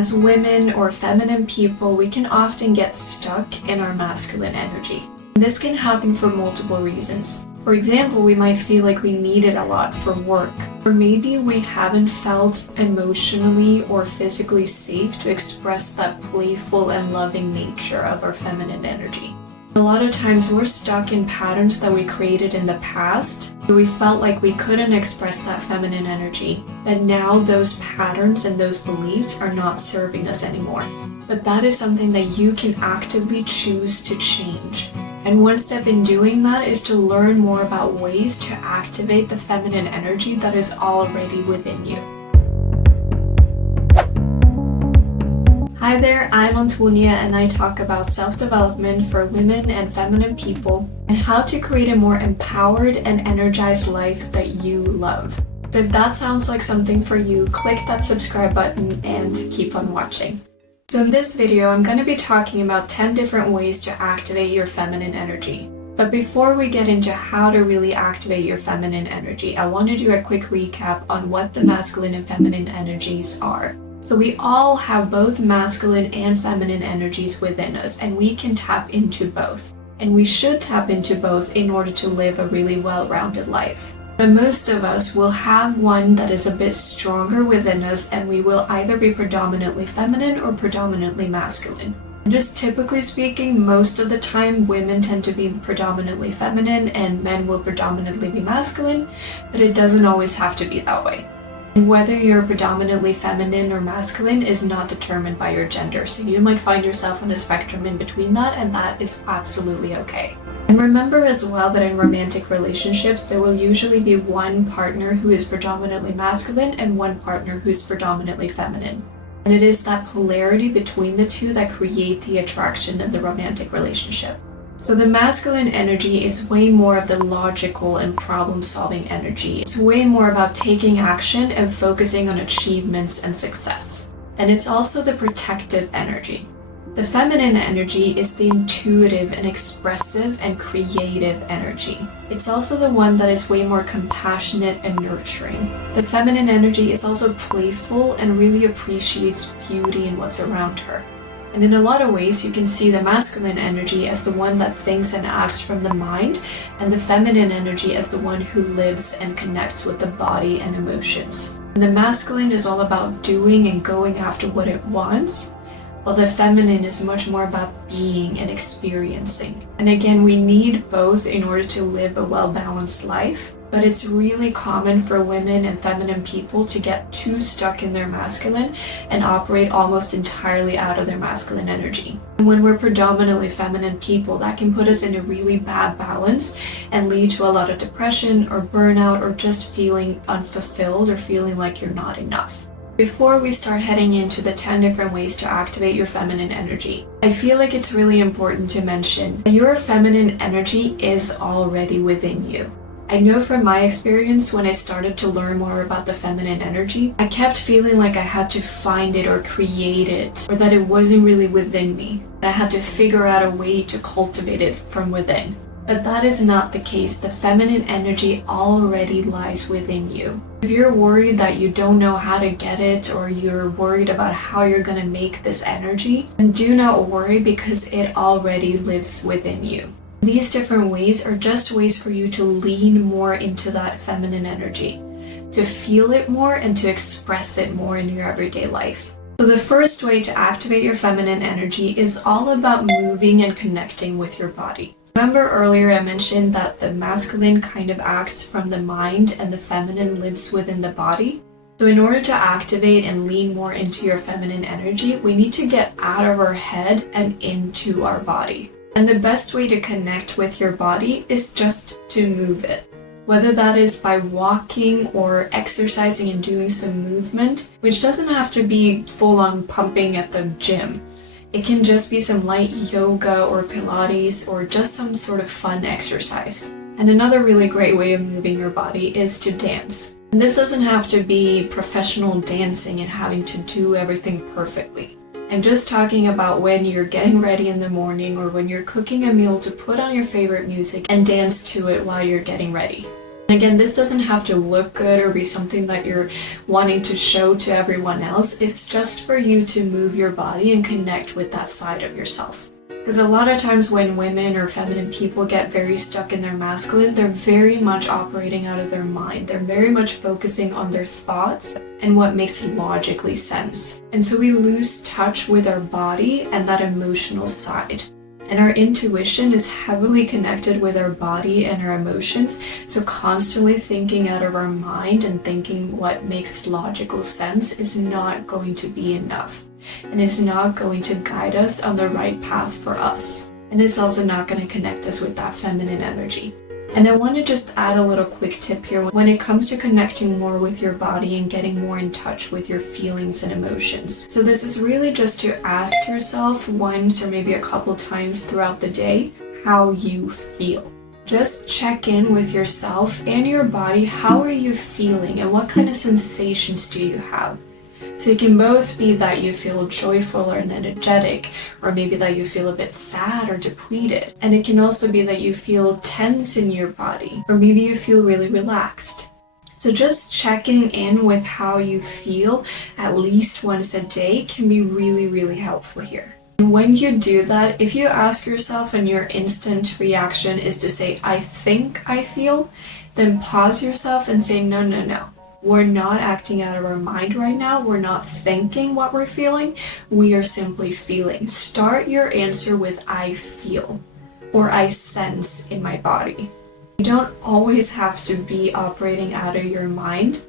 As women or feminine people, we can often get stuck in our masculine energy. And this can happen for multiple reasons. For example, we might feel like we need it a lot for work, or maybe we haven't felt emotionally or physically safe to express that playful and loving nature of our feminine energy. A lot of times we're stuck in patterns that we created in the past. We felt like we couldn't express that feminine energy, but now those patterns and those beliefs are not serving us anymore. But that is something that you can actively choose to change. And one step in doing that is to learn more about ways to activate the feminine energy that is already within you. Hi there, I'm Antonie and I talk about self-development for women and feminine people and how to create a more empowered and energized life that you love. So if that sounds like something for you, click that subscribe button and keep on watching. So in this video, I'm going to be talking about 10 different ways to activate your feminine energy. But before we get into how to really activate your feminine energy, I want to do a quick recap on what the masculine and feminine energies are. So we all have both masculine and feminine energies within us, and we can tap into both. And we should tap into both in order to live a really well-rounded life. But most of us will have one that is a bit stronger within us, and we will either be predominantly feminine or predominantly masculine. And just typically speaking, most of the time women tend to be predominantly feminine and men will predominantly be masculine, but it doesn't always have to be that way. And whether you're predominantly feminine or masculine is not determined by your gender, so you might find yourself on a spectrum in between that, and that is absolutely okay. And remember as well that in romantic relationships, there will usually be one partner who is predominantly masculine and one partner who's predominantly feminine. And it is that polarity between the two that create the attraction in the romantic relationship. So the masculine energy is way more of the logical and problem-solving energy. It's way more about taking action and focusing on achievements and success. And it's also the protective energy. The feminine energy is the intuitive and expressive and creative energy. It's also the one that is way more compassionate and nurturing. The feminine energy is also playful and really appreciates beauty in what's around her. And in a lot of ways, you can see the masculine energy as the one that thinks and acts from the mind, and the feminine energy as the one who lives and connects with the body and emotions. And the masculine is all about doing and going after what it wants, while the feminine is much more about being and experiencing. And again, we need both in order to live a well-balanced life, but it's really common for women and feminine people to get too stuck in their masculine and operate almost entirely out of their masculine energy. And when we're predominantly feminine people, that can put us in a really bad balance and lead to a lot of depression or burnout or just feeling unfulfilled or feeling like you're not enough. Before we start heading into the 10 different ways to activate your feminine energy, I feel like it's really important to mention that your feminine energy is already within you. I know from my experience when I started to learn more about the feminine energy, I kept feeling like I had to find it or create it, or that it wasn't really within me. I had to figure out a way to cultivate it from within. But that is not the case. The feminine energy already lies within you. If you're worried that you don't know how to get it, or you're worried about how you're going to make this energy, then do not worry because it already lives within you. These different ways are just ways for you to lean more into that feminine energy, to feel it more and to express it more in your everyday life. So the first way to activate your feminine energy is all about moving and connecting with your body. Remember earlier I mentioned that the masculine kind of acts from the mind and the feminine lives within the body? So in order to activate and lean more into your feminine energy, we need to get out of our head and into our body. And the best way to connect with your body is just to move it. Whether that is by walking or exercising and doing some movement, which doesn't have to be full on pumping at the gym. It can just be some light yoga or Pilates or just some sort of fun exercise. And another really great way of moving your body is to dance. And this doesn't have to be professional dancing and having to do everything perfectly. I'm just talking about when you're getting ready in the morning or when you're cooking a meal to put on your favorite music and dance to it while you're getting ready. Again, this doesn't have to look good or be something that you're wanting to show to everyone else. It's just for you to move your body and connect with that side of yourself. Because a lot of times when women or feminine people get very stuck in their masculine, they're very much operating out of their mind. They're very much focusing on their thoughts and what makes logically sense. And so we lose touch with our body and that emotional side. And our intuition is heavily connected with our body and our emotions. So constantly thinking out of our mind and thinking what makes logical sense is not going to be enough. And it's not going to guide us on the right path for us. And it's also not going to connect us with that feminine energy. And I want to just add a little quick tip here. When it comes to connecting more with your body and getting more in touch with your feelings and emotions. So this is really just to ask yourself once or maybe a couple times throughout the day how you feel. Just check in with yourself and your body. How are you feeling and what kind of sensations do you have? So it can both be that you feel joyful or energetic, or maybe that you feel a bit sad or depleted. And it can also be that you feel tense in your body, or maybe you feel really relaxed. So just checking in with how you feel at least once a day can be really, really helpful here. And when you do that, if you ask yourself and your instant reaction is to say, I think I feel, then pause yourself and say, no, no, no. We're not acting out of our mind right now. We're not thinking what we're feeling. We are simply feeling. Start your answer with I feel or I sense in my body. You don't always have to be operating out of your mind.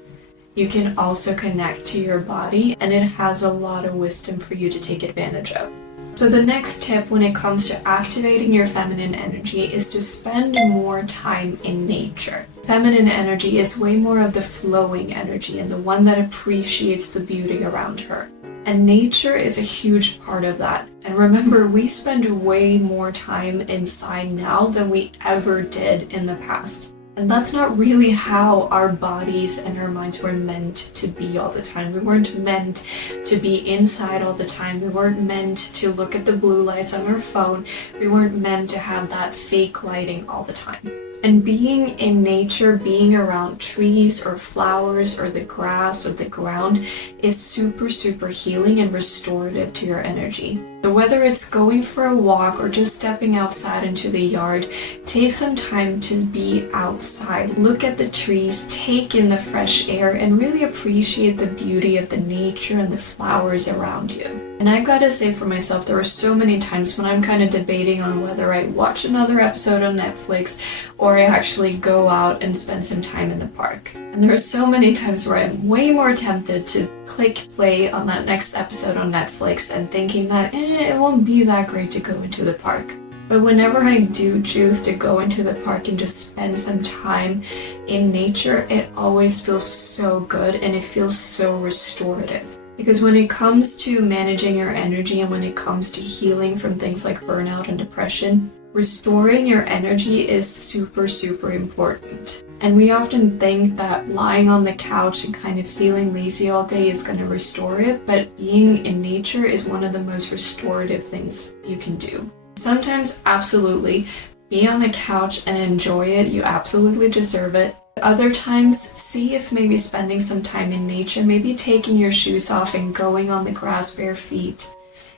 You can also connect to your body, and it has a lot of wisdom for you to take advantage of. So the next tip when it comes to activating your feminine energy is to spend more time in nature. Feminine energy is way more of the flowing energy and the one that appreciates the beauty around her. And nature is a huge part of that. And remember, we spend way more time inside now than we ever did in the past. And that's not really how our bodies and our minds were meant to be all the time. We weren't meant to be inside all the time. We weren't meant to look at the blue lights on our phone. We weren't meant to have that fake lighting all the time. And being in nature, being around trees or flowers or the grass or the ground is super, super healing and restorative to your energy. So whether it's going for a walk or just stepping outside into the yard, take some time to be outside. Look at the trees, take in the fresh air, and really appreciate the beauty of the nature and the flowers around you. And I've got to say for myself, there are so many times when I'm kind of debating on whether I watch another episode on Netflix or I actually go out and spend some time in the park. And there are so many times where I'm way more tempted to click play on that next episode on Netflix and thinking that it won't be that great to go into the park. But whenever I do choose to go into the park and just spend some time in nature, it always feels so good and it feels so restorative. Because when it comes to managing your energy and when it comes to healing from things like burnout and depression, restoring your energy is super, super important. And we often think that lying on the couch and kind of feeling lazy all day is going to restore it, but being in nature is one of the most restorative things you can do. Sometimes, absolutely, be on the couch and enjoy it. You absolutely deserve it. Other times, see if maybe spending some time in nature, maybe taking your shoes off and going on the grass bare feet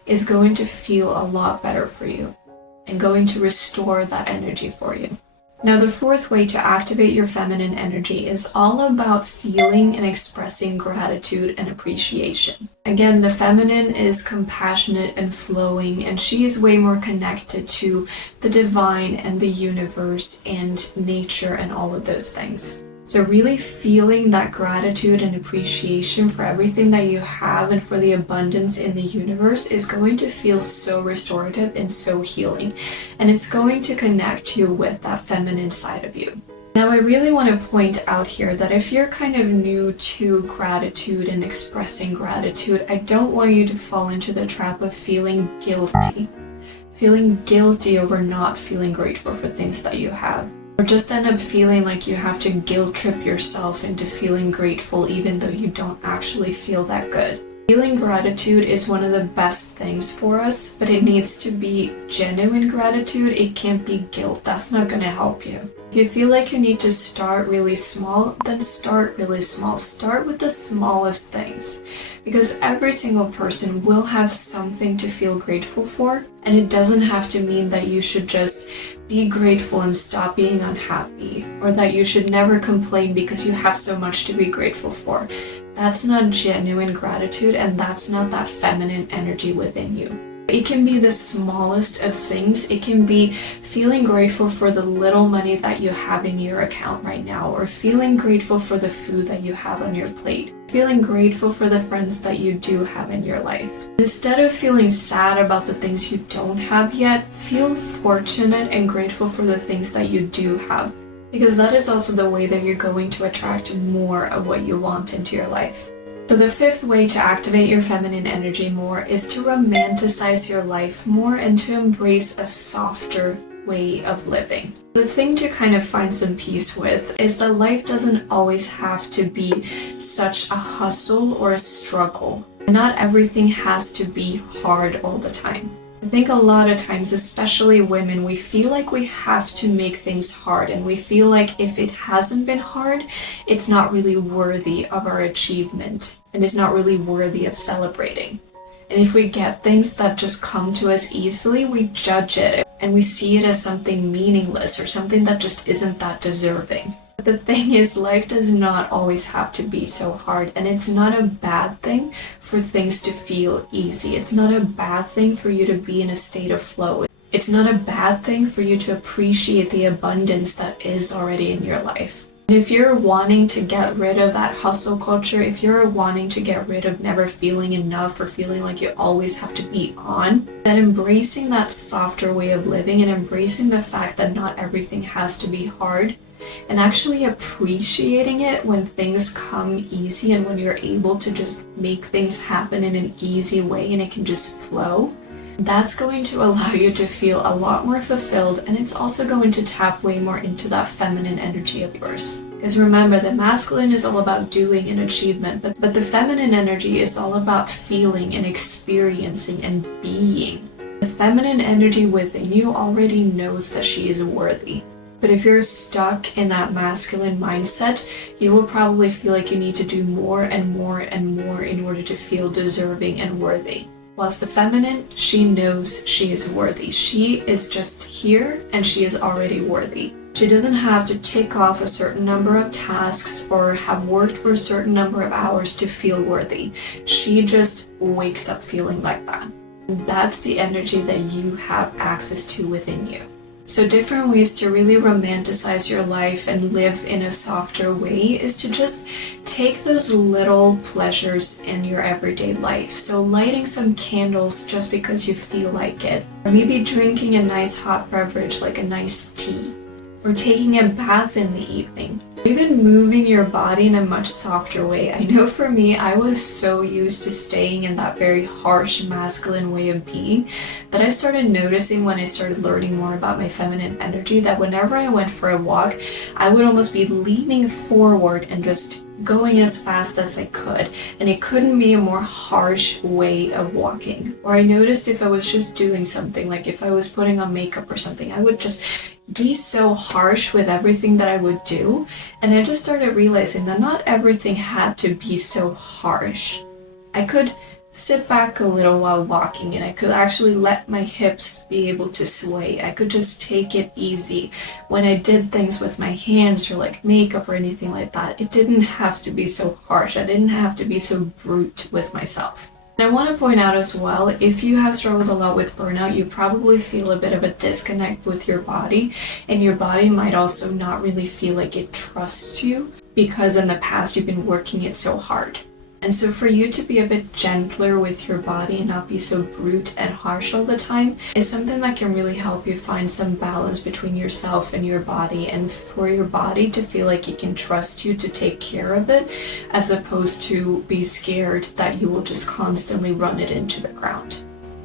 is going to feel a lot better for you and going to restore that energy for you. Now, the fourth way to activate your feminine energy is all about feeling and expressing gratitude and appreciation. Again, the feminine is compassionate and flowing, and she is way more connected to the divine and the universe and nature and all of those things. So really feeling that gratitude and appreciation for everything that you have and for the abundance in the universe is going to feel so restorative and so healing. And it's going to connect you with that feminine side of you. Now, I really want to point out here that if you're kind of new to gratitude and expressing gratitude, I don't want you to fall into the trap of feeling guilty. Feeling guilty over not feeling grateful for things that you have. Or just end up feeling like you have to guilt trip yourself into feeling grateful even though you don't actually feel that good. Feeling gratitude is one of the best things for us, but it needs to be genuine gratitude. It can't be guilt. That's not going to help you. If you feel like you need to start really small, then start really small. Start with the smallest things, because every single person will have something to feel grateful for, and it doesn't have to mean that you should just be grateful and stop being unhappy, or that you should never complain because you have so much to be grateful for. That's not genuine gratitude, and that's not that feminine energy within you. It can be the smallest of things. It can be feeling grateful for the little money that you have in your account right now, or feeling grateful for the food that you have on your plate, feeling grateful for the friends that you do have in your life. Instead of feeling sad about the things you don't have yet, feel fortunate and grateful for the things that you do have, because that is also the way that you're going to attract more of what you want into your life. So the fifth way to activate your feminine energy more is to romanticize your life more and to embrace a softer way of living. The thing to kind of find some peace with is that life doesn't always have to be such a hustle or a struggle. Not everything has to be hard all the time. I think a lot of times, especially women, we feel like we have to make things hard, and we feel like if it hasn't been hard, it's not really worthy of our achievement and is not really worthy of celebrating. And if we get things that just come to us easily, we judge it and we see it as something meaningless or something that just isn't that deserving. But the thing is, life does not always have to be so hard, and it's not a bad thing for things to feel easy. It's not a bad thing for you to be in a state of flow. It's not a bad thing for you to appreciate the abundance that is already in your life. And if you're wanting to get rid of that hustle culture, if you're wanting to get rid of never feeling enough or feeling like you always have to be on, then embracing that softer way of living and embracing the fact that not everything has to be hard, and actually appreciating it when things come easy and when you're able to just make things happen in an easy way and it can just flow, that's going to allow you to feel a lot more fulfilled, and it's also going to tap way more into that feminine energy of yours. Because remember, the masculine is all about doing and achievement, but the feminine energy is all about feeling and experiencing and being. The feminine energy within you already knows that she is worthy. But if you're stuck in that masculine mindset, you will probably feel like you need to do more and more and more in order to feel deserving and worthy. Whilst the feminine, she knows she is worthy. She is just here and she is already worthy. She doesn't have to tick off a certain number of tasks or have worked for a certain number of hours to feel worthy. She just wakes up feeling like that. And that's the energy that you have access to within you. So different ways to really romanticize your life and live in a softer way is to just take those little pleasures in your everyday life. So lighting some candles just because you feel like it, or maybe drinking a nice hot beverage like a nice tea, or taking a bath in the evening. Even moving your body in a much softer way. I know for me, I was so used to staying in that very harsh masculine way of being that I started noticing when I started learning more about my feminine energy that whenever I went for a walk, I would almost be leaning forward and just going as fast as I could, and it couldn't be a more harsh way of walking. Or I noticed if I was just doing something, like if I was putting on makeup or something, I would just be so harsh with everything that I would do, and I just started realizing that not everything had to be so harsh. I could sit back a little while walking, and I could actually let my hips be able to sway. I could just take it easy. When I did things with my hands or like makeup or anything like that, it didn't have to be so harsh. I didn't have to be so brute with myself. And I want to point out as well, if you have struggled a lot with burnout, you probably feel a bit of a disconnect with your body, and your body might also not really feel like it trusts you because in the past you've been working it so hard. And so for you to be a bit gentler with your body and not be so brute and harsh all the time is something that can really help you find some balance between yourself and your body, and for your body to feel like it can trust you to take care of it, as opposed to be scared that you will just constantly run it into the ground.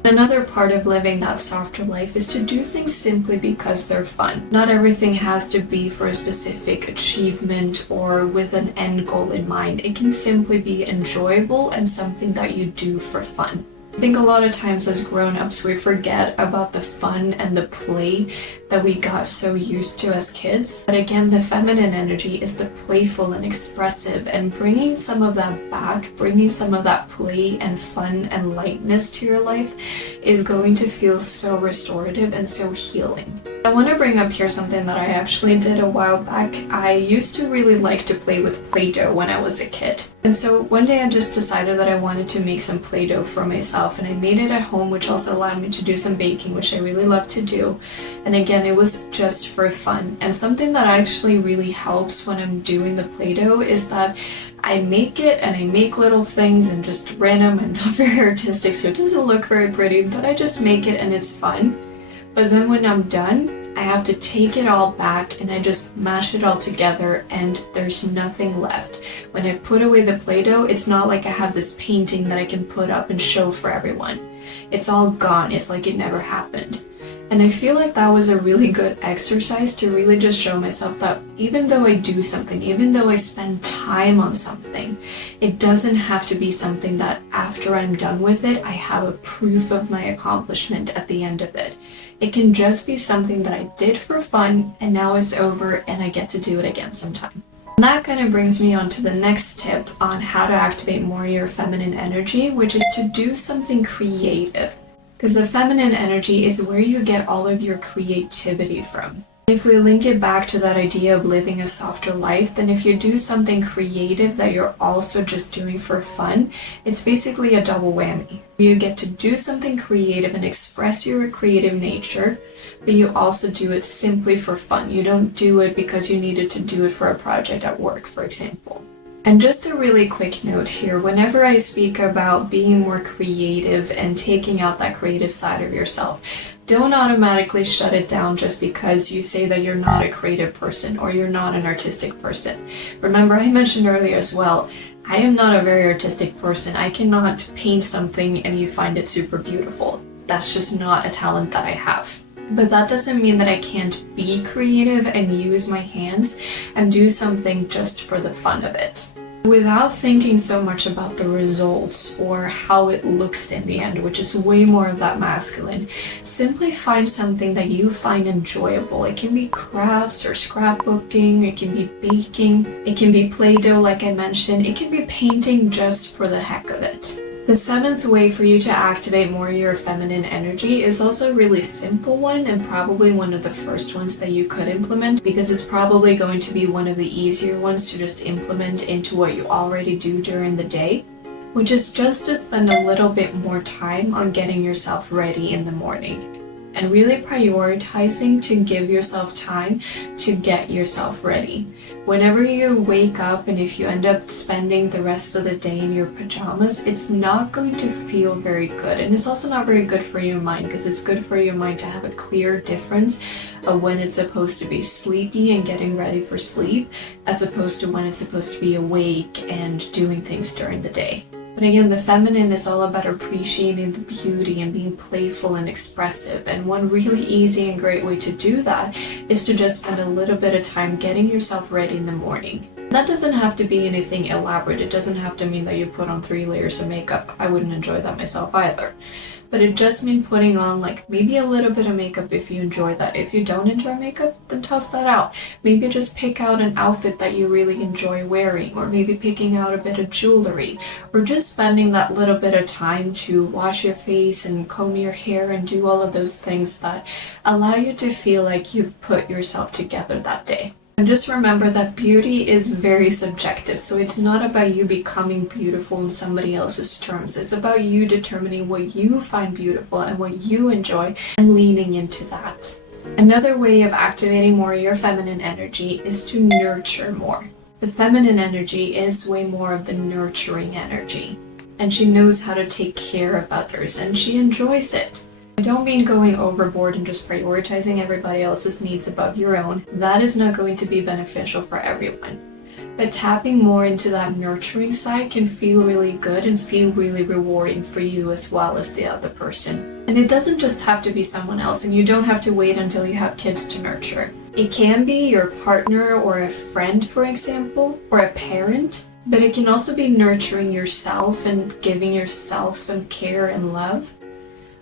Another part of living that softer life is to do things simply because they're fun. Not everything has to be for a specific achievement or with an end goal in mind. It can simply be enjoyable and something that you do for fun. I think a lot of times as grown-ups we forget about the fun and the play that we got so used to as kids. But again, the feminine energy is the playful and expressive, and bringing some of that back, bringing some of that play and fun and lightness to your life is going to feel so restorative and so healing. I want to bring up here something that I actually did a while back. I used to really like to play with Play-Doh when I was a kid. And so one day I just decided that I wanted to make some Play-Doh for myself, and I made it at home, which also allowed me to do some baking, which I really love to do. And again, it was just for fun. And something that actually really helps when I'm doing the Play-Doh is that I make it and I make little things and just random. I'm not very artistic, so it doesn't look very pretty, but I just make it and it's fun. But then when I'm done, I have to take it all back and I just mash it all together and there's nothing left. When I put away the Play-Doh, it's not like I have this painting that I can put up and show for everyone. It's all gone. It's like it never happened. And I feel like that was a really good exercise to really just show myself that even though I do something, even though I spend time on something, it doesn't have to be something that after I'm done with it, I have a proof of my accomplishment at the end of it. It can just be something that I did for fun and now it's over and I get to do it again sometime. And that kind of brings me on to the next tip on how to activate more of your feminine energy, which is to do something creative. Because the feminine energy is where you get all of your creativity from. If we link it back to that idea of living a softer life, then if you do something creative that you're also just doing for fun, it's basically a double whammy. You get to do something creative and express your creative nature, but you also do it simply for fun. You don't do it because you needed to do it for a project at work, for example. And just a really quick note here, whenever I speak about being more creative and taking out that creative side of yourself, don't automatically shut it down just because you say that you're not a creative person or you're not an artistic person. Remember, I mentioned earlier as well, I am not a very artistic person. I cannot paint something and you find it super beautiful. That's just not a talent that I have. But that doesn't mean that I can't be creative and use my hands and do something just for the fun of it. Without thinking so much about the results or how it looks in the end, which is way more of that masculine, simply find something that you find enjoyable. It can be crafts or scrapbooking, it can be baking, it can be Play-Doh like I mentioned, it can be painting just for the heck of it. The seventh way for you to activate more of your feminine energy is also a really simple one and probably one of the first ones that you could implement because it's probably going to be one of the easier ones to just implement into what you already do during the day, which is just to spend a little bit more time on getting yourself ready in the morning and really prioritizing to give yourself time to get yourself ready. Whenever you wake up and if you end up spending the rest of the day in your pajamas, it's not going to feel very good. And it's also not very good for your mind because it's good for your mind to have a clear difference of when it's supposed to be sleepy and getting ready for sleep as opposed to when it's supposed to be awake and doing things during the day. But again, the feminine is all about appreciating the beauty and being playful and expressive. And one really easy and great way to do that is to just spend a little bit of time getting yourself ready in the morning. That doesn't have to be anything elaborate. It doesn't have to mean that you put on 3 layers of makeup. I wouldn't enjoy that myself either. But it just means putting on like maybe a little bit of makeup if you enjoy that. If you don't enjoy makeup, then toss that out. Maybe just pick out an outfit that you really enjoy wearing, or maybe picking out a bit of jewelry, or just spending that little bit of time to wash your face and comb your hair and do all of those things that allow you to feel like you've put yourself together that day. And just remember that beauty is very subjective, so it's not about you becoming beautiful in somebody else's terms. It's about you determining what you find beautiful and what you enjoy and leaning into that. Another way of activating more of your feminine energy is to nurture more. The feminine energy is way more of the nurturing energy, and she knows how to take care of others and she enjoys it. I don't mean going overboard and just prioritizing everybody else's needs above your own. That is not going to be beneficial for everyone. But tapping more into that nurturing side can feel really good and feel really rewarding for you as well as the other person. And it doesn't just have to be someone else, and you don't have to wait until you have kids to nurture. It can be your partner or a friend, for example, or a parent, but it can also be nurturing yourself and giving yourself some care and love,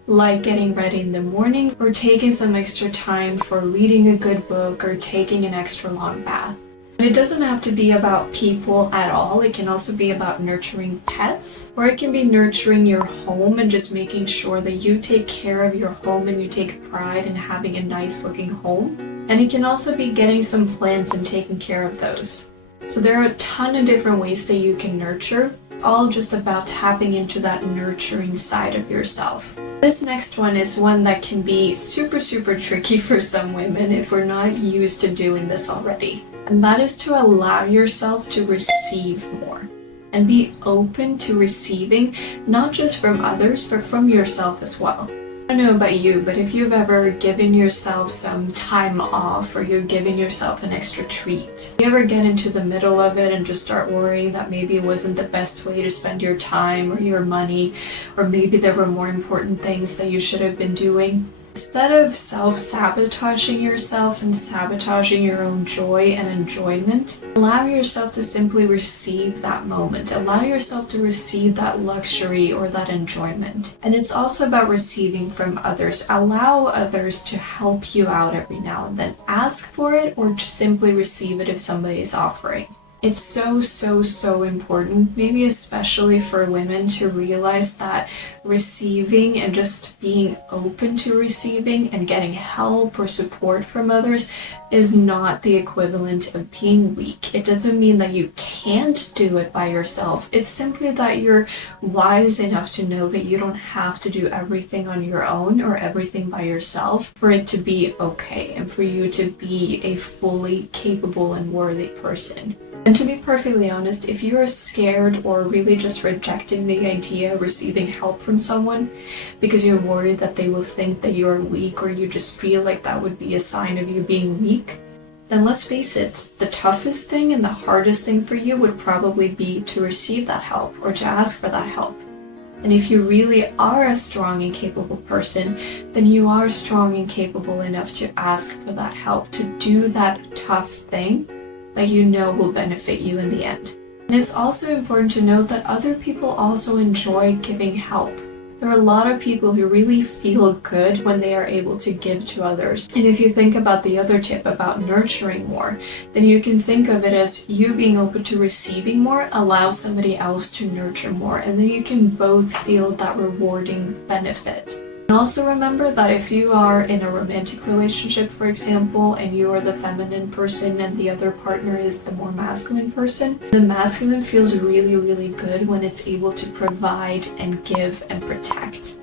like getting ready in the morning or taking some extra time for reading a good book or taking an extra long bath. But it doesn't have to be about people at all. It can also be about nurturing pets, or it can be nurturing your home and just making sure that you take care of your home and you take pride in having a nice looking home. And it can also be getting some plants and taking care of those. So there are a ton of different ways that you can nurture. It's all just about tapping into that nurturing side of yourself. This next one is one that can be super tricky for some women if we're not used to doing this already. And that is to allow yourself to receive more and be open to receiving, not just from others, but from yourself as well. I don't know about you, but if you've ever given yourself some time off or you're giving yourself an extra treat, you ever get into the middle of it and just start worrying that maybe it wasn't the best way to spend your time or your money, or maybe there were more important things that you should have been doing? Instead of self-sabotaging yourself and sabotaging your own joy and enjoyment, allow yourself to simply receive that moment. Allow yourself to receive that luxury or that enjoyment. And it's also about receiving from others. Allow others to help you out every now and then. Ask for it or just simply receive it if somebody is offering. It's so important, maybe especially for women, to realize that receiving and just being open to receiving and getting help or support from others is not the equivalent of being weak. It doesn't mean that you can't do it by yourself. It's simply that you're wise enough to know that you don't have to do everything on your own or everything by yourself for it to be okay and for you to be a fully capable and worthy person. And to be perfectly honest, if you are scared or really just rejecting the idea of receiving help from someone because you're worried that they will think that you are weak, or you just feel like that would be a sign of you being weak, then let's face it, the toughest thing and the hardest thing for you would probably be to receive that help or to ask for that help. And if you really are a strong and capable person, then you are strong and capable enough to ask for that help, to do that tough thing that you know will benefit you in the end. And it's also important to note that other people also enjoy giving help. There are a lot of people who really feel good when they are able to give to others. And if you think about the other tip about nurturing more, then you can think of it as you being open to receiving more allows somebody else to nurture more, and then you can both feel that rewarding benefit. And also remember that if you are in a romantic relationship, for example, and you are the feminine person and the other partner is the more masculine person, the masculine feels really good when it's able to provide and give and protect.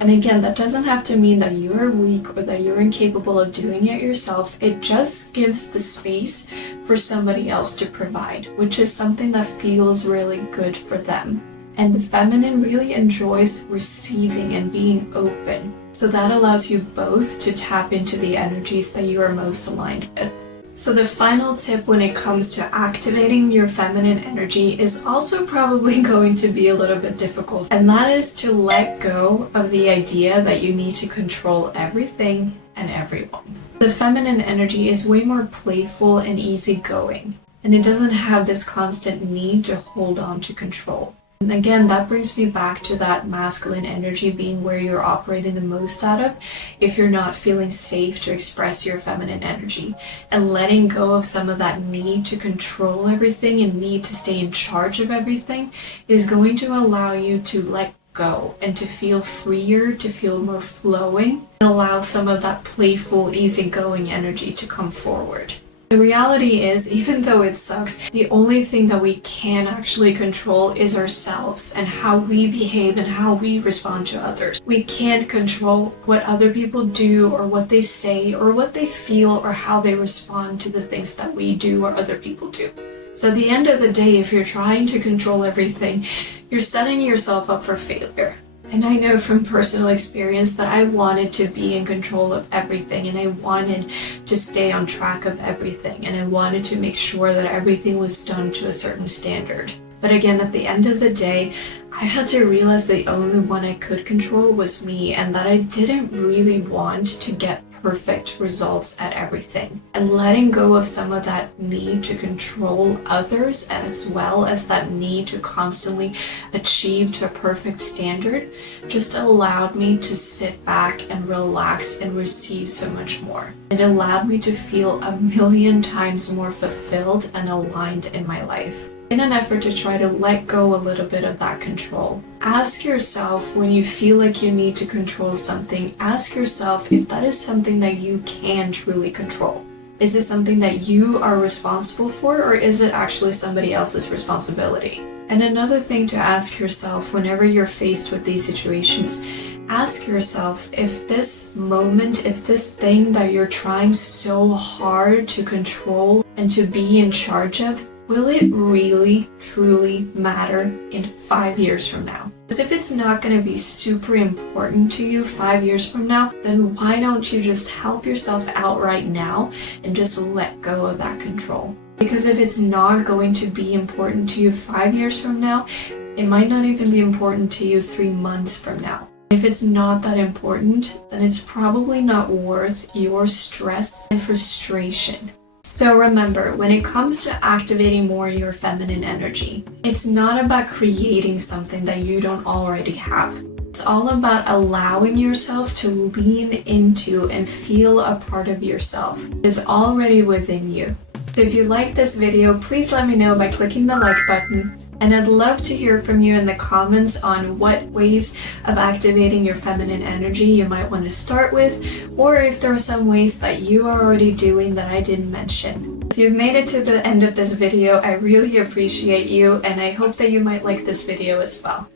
And again, that doesn't have to mean that you are weak or that you're incapable of doing it yourself. It just gives the space for somebody else to provide, which is something that feels really good for them. And the feminine really enjoys receiving and being open. So that allows you both to tap into the energies that you are most aligned with. So the final tip when it comes to activating your feminine energy is also probably going to be a little bit difficult. And that is to let go of the idea that you need to control everything and everyone. The feminine energy is way more playful and easygoing. And it doesn't have this constant need to hold on to control. And again, that brings me back to that masculine energy being where you're operating the most out of if you're not feeling safe to express your feminine energy. And letting go of some of that need to control everything and need to stay in charge of everything is going to allow you to let go and to feel freer, to feel more flowing, and allow some of that playful, easygoing energy to come forward. The reality is, even though it sucks, the only thing that we can actually control is ourselves and how we behave and how we respond to others. We can't control what other people do or what they say or what they feel or how they respond to the things that we do or other people do. So at the end of the day, if you're trying to control everything, you're setting yourself up for failure. And I know from personal experience that I wanted to be in control of everything, and I wanted to stay on track of everything, and I wanted to make sure that everything was done to a certain standard. But again, at the end of the day, I had to realize the only one I could control was me, and that I didn't really want to get perfect results at everything. And letting go of some of that need to control others, as well as that need to constantly achieve to a perfect standard, just allowed me to sit back and relax and receive so much more. It allowed me to feel a million times more fulfilled and aligned in my life. In an effort to try to let go a little bit of that control, ask yourself, when you feel like you need to control something, ask yourself if that is something that you can truly control. Is it something that you are responsible for, or is it actually somebody else's responsibility? And another thing to ask yourself whenever you're faced with these situations, ask yourself if this moment, if this thing that you're trying so hard to control and to be in charge of, will it really, truly matter in 5 years from now? Because if it's not going to be super important to you 5 years from now, then why don't you just help yourself out right now and just let go of that control? Because if it's not going to be important to you 5 years from now, it might not even be important to you 3 months from now. If it's not that important, then it's probably not worth your stress and frustration. So remember, when it comes to activating more your feminine energy, it's not about creating something that you don't already have. It's all about allowing yourself to lean into and feel a part of yourself that is already within you. So if you like this video, please let me know by clicking the like button. And I'd love to hear from you in the comments on what ways of activating your feminine energy you might want to start with, or if there are some ways that you are already doing that I didn't mention. If you've made it to the end of this video, I really appreciate you, and I hope that you might like this video as well.